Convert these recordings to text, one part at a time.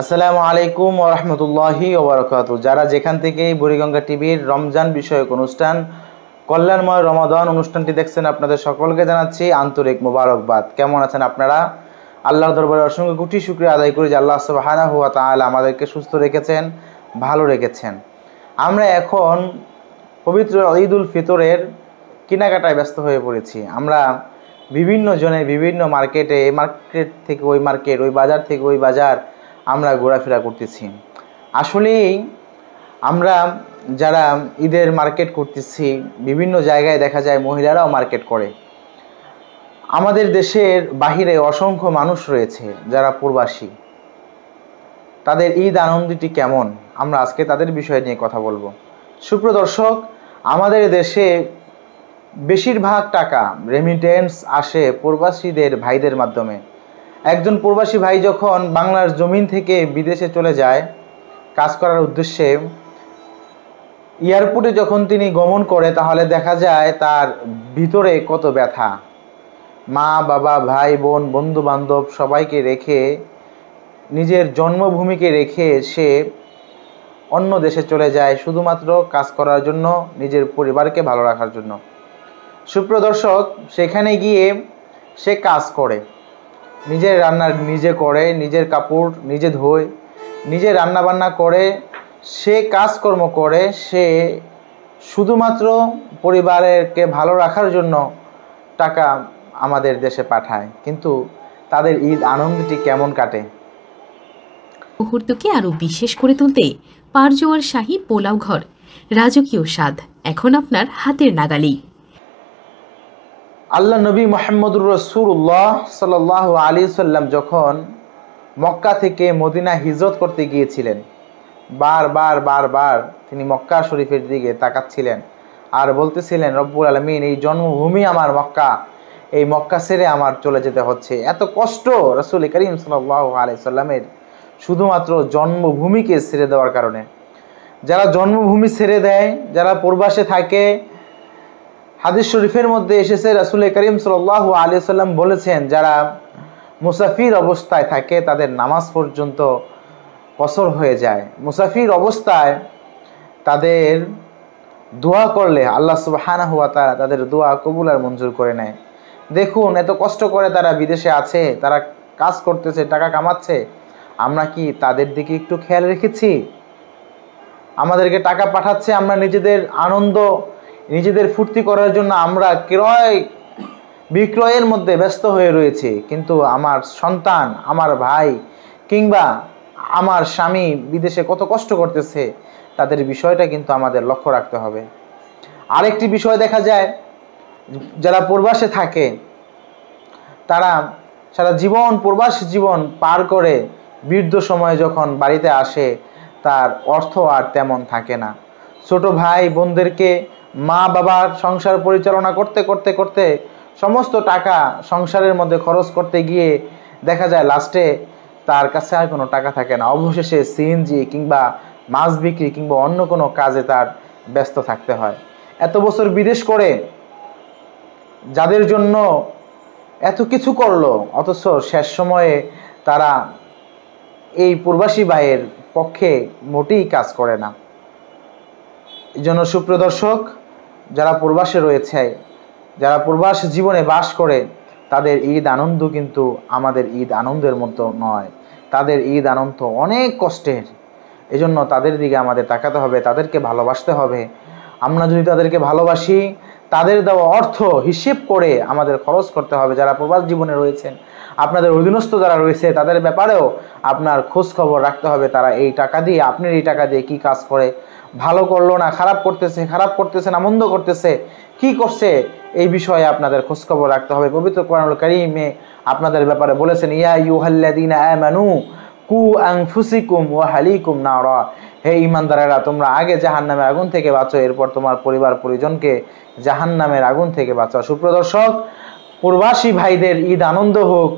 আসসালামু আলাইকুম ওয়া রাহমাতুল্লাহি ওয়া বারাকাতুহু। যারা যেখান থেকে বুড়িগঙ্গা টিভির রমজান বিষয়ক অনুষ্ঠান কল্যাণময় রমাদান অনুষ্ঠানটি দেখছেন, আপনাদের সকলকে জানাচ্ছি আন্তরিক মোবারকবাদ। কেমন আছেন আপনারা? আল্লাহর দরবারে অসংখ্য কোটি শুকরিয়া আদায় করি যে আল্লাহ সুবহানাহু ওয়া তাআলা আমাদেরকে সুস্থ রেখেছেন, ভালো রেখেছেন। আমরা এখন পবিত্র ঈদুল ফিতরের কেনাকাটায় ব্যস্ত হয়ে পড়েছি। আমরা বিভিন্ন জনে বিভিন্ন মার্কেটে, এই মার্কেট থেকে ওই মার্কেট, ওই বাজার থেকে ওই বাজার আমরা ঘোরাফেরা করতেছি। আসলেই আমরা যারা ঈদের মার্কেট করতেছি, বিভিন্ন জায়গায় দেখা যায় মহিলারাও মার্কেট করে। আমাদের দেশের বাহিরে অসংখ্য মানুষ রয়েছে যারা প্রবাসী, তাদের ঈদ আনন্দটি কেমন, আমরা আজকে তাদের বিষয় নিয়ে কথা বলবো। সুপ্রিয় দর্শক, আমাদের দেশে বেশিরভাগ টাকা রেমিটেন্স আসে প্রবাসীদের ভাইদের মাধ্যমে। একজন প্রবাসী ভাই যখন বাংলার জমিন থেকে বিদেশে চলে যায় কাজ করার উদ্দেশ্যে, এয়ারপোর্টে যখন তিনি গমন করে, তাহলে দেখা যায় তার ভিতরে কত ব্যথা। মা বাবা, ভাই বোন, বন্ধু বান্ধব সবাইকে রেখে, নিজের জন্মভূমিকে রেখে সে অন্য দেশে চলে যায় শুধুমাত্র কাজ করার জন্য, নিজের পরিবারকে ভালো রাখার জন্য। সুপ্রিয় দর্শক, সেখানে গিয়ে সে কাজ করে, নিজের রান্না নিজে করে, নিজের কাপড় নিজে ধোয়, নিজে রান্না বান্না করে, সে কাজকর্ম করে, সে শুধুমাত্র পরিবারকে ভালো রাখার জন্য টাকা আমাদের দেশে পাঠায়। কিন্তু তাদের ঈদ আনন্দটি কেমন কাটে? মুহূর্তকে আরো বিশেষ করে তুলতে পারজোয়ার শাহী পোলাও ঘর, রাজকীয় স্বাদ এখন আপনার হাতের নাগালেই। আল্লাহ নবী মুহাম্মদুর রাসূলুল্লাহ সাল্লাল্লাহু আলাইহি সাল্লাম যখন মক্কা থেকে মদিনা হিজরত করতে গিয়েছিলেন, বারবার তিনি মক্কা শরীফের দিকে তাকাচ্ছিলেন আর বলতেছিলেন, রব্বুল আলামিন, এই জন্মভূমি আমার মক্কা, এই মক্কা ছেড়ে আমার চলে যেতে হচ্ছে। এত কষ্ট রাসূল করিম সাল্লাল্লাহু আলাইহি সাল্লামের শুধুমাত্র জন্মভূমিকে ছেড়ে দেওয়ার কারণে। যারা জন্মভূমি ছেড়ে দেয়, যারা প্রবাসে থাকে, হাদিস শরীফের মধ্যে এসেছে রাসূল করিম সাল্লাল্লাহু আলাইহি সাল্লাম বলেছেন, যারা মুসাফির অবস্থায় থাকে তাদের নামাজ পর্যন্ত কসর হয়ে যায়। মুসাফির অবস্থায় তাদের দোয়া করলে আল্লাহ সুবহানাহু ওয়া তাআলা তাদের দোয়া কবুল আর মঞ্জুর করে নেয়। দেখুন, এত কষ্ট করে তারা বিদেশে আছে, তারা কাজ করতেছে, টাকা কামাচ্ছে, আমরা কি তাদের দিকে একটু খেয়াল রেখেছি? আমাদেরকে টাকা পাঠাচ্ছে, আমরা নিজেদের আনন্দ, নিজেদের ফুর্তি করার জন্য আমরা ক্রয় বিক্রয়ের মধ্যে ব্যস্ত হয়ে রয়েছে, কিন্তু আমার সন্তান, আমার ভাই কিংবা আমার স্বামী বিদেশে কত কষ্ট করতেছে, তাদের বিষয়টা কিন্তু আমাদের লক্ষ্য রাখতে হবে। আরেকটি বিষয় দেখা যায়, যারা প্রবাসে থাকে তারা সারা জীবন প্রবাস জীবন পার করে বৃদ্ধ সময়ে যখন বাড়িতে আসে, তার অর্থ আর তেমন থাকে না। ছোট ভাই বোনদেরকে, মা বাবার সংসার পরিচালনা করতে করতে করতে সমস্ত টাকা সংসারের মধ্যে খরচ করতে গিয়ে দেখা যায় লাস্টে তার কাছে আর কোনো টাকা থাকে না। অবশেষে সিএনজি কিংবা মাছ বিক্রি কিংবা অন্য কোনো কাজে তার ব্যস্ত থাকতে হয়। এত বছর বিদেশ করে যাদের জন্য এত কিছু করলো, অথচ শেষ সময়ে তারা এই প্রবাসী ভাইয়ের পক্ষে মোটেই কাজ করে না। এই জন্য সুপ্রিয় দর্শক, যারা প্রবাসে রয়েছে, যারা প্রবাস জীবনে বাস করে, তাদের ঈদ আনন্দ কিন্তু আমাদের ঈদ আনন্দের মতো নয়। তাদের ঈদ আনন্দ অনেক কষ্টের। এজন্য তাদের দিকে আমাদের তাকাতে হবে, তাদেরকে ভালোবাসতে হবে। আমরা যদি তাদেরকে ভালোবাসি, তাদের দেওয়া অর্থ হিসেব করে আমাদের খরচ করতে হবে। যারা প্রবাস জীবনে রয়েছেন, আপনাদের অধীনস্থ যারা রয়েছে, তাদের ব্যাপারেও আপনার খোঁজ খবর রাখতে হবে। তারা এই টাকা দিয়ে, আপনার এই টাকা দিয়ে কী কাজ করে, ভালো করলো না খারাপ করতেছে না মন্দ করতেছে, কি করছে, এই বিষয়ে আপনাদের খোঁজখবর রাখতে হবে। পবিত্র কোরআনুল কারীমে আপনাদের ব্যাপারে বলেছেন, ইয়া আইয়ুহাল্লাযীনা আমানু কু আনফুসিকুম ওয়া আহলিকুম নারা, হে ঈমানদারেরা, তোমরা আগে জাহান্নামের আগুন থেকে বাঁচো, এরপর তোমার পরিবার পরিজনকে জাহান্নামের আগুন থেকে বাঁচাও। সুপ্রিয় দর্শক, প্রবাসী ভাইদের ঈদ আনন্দ হোক,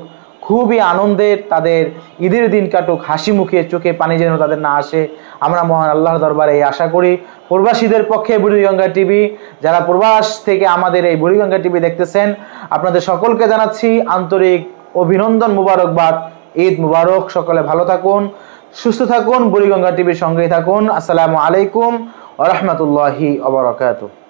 খুবই আনন্দের, তাদের ঈদের দিন কাটুক হাসি মুখে, চোখে পানি যেন তাদের না আসে, আমরা মহান আল্লাহর দরবারে এই আশা করি। প্রবাসীদের পক্ষে বুড়িগঙ্গা টিভি, যারা প্রবাস থেকে আমাদের এই বুড়িগঙ্গা টিভি দেখতেছেন, আপনাদের সকলকে জানাচ্ছি আন্তরিক অভিনন্দন, মুবারকবাদ, ঈদ মুবারক। সকলে ভালো থাকুন, সুস্থ থাকুন, বুড়িগঙ্গা টিভির সঙ্গেই থাকুন। আসসালামু আলাইকুম ওয়া রাহমাতুল্লাহি ওয়া বারাকাতুহু।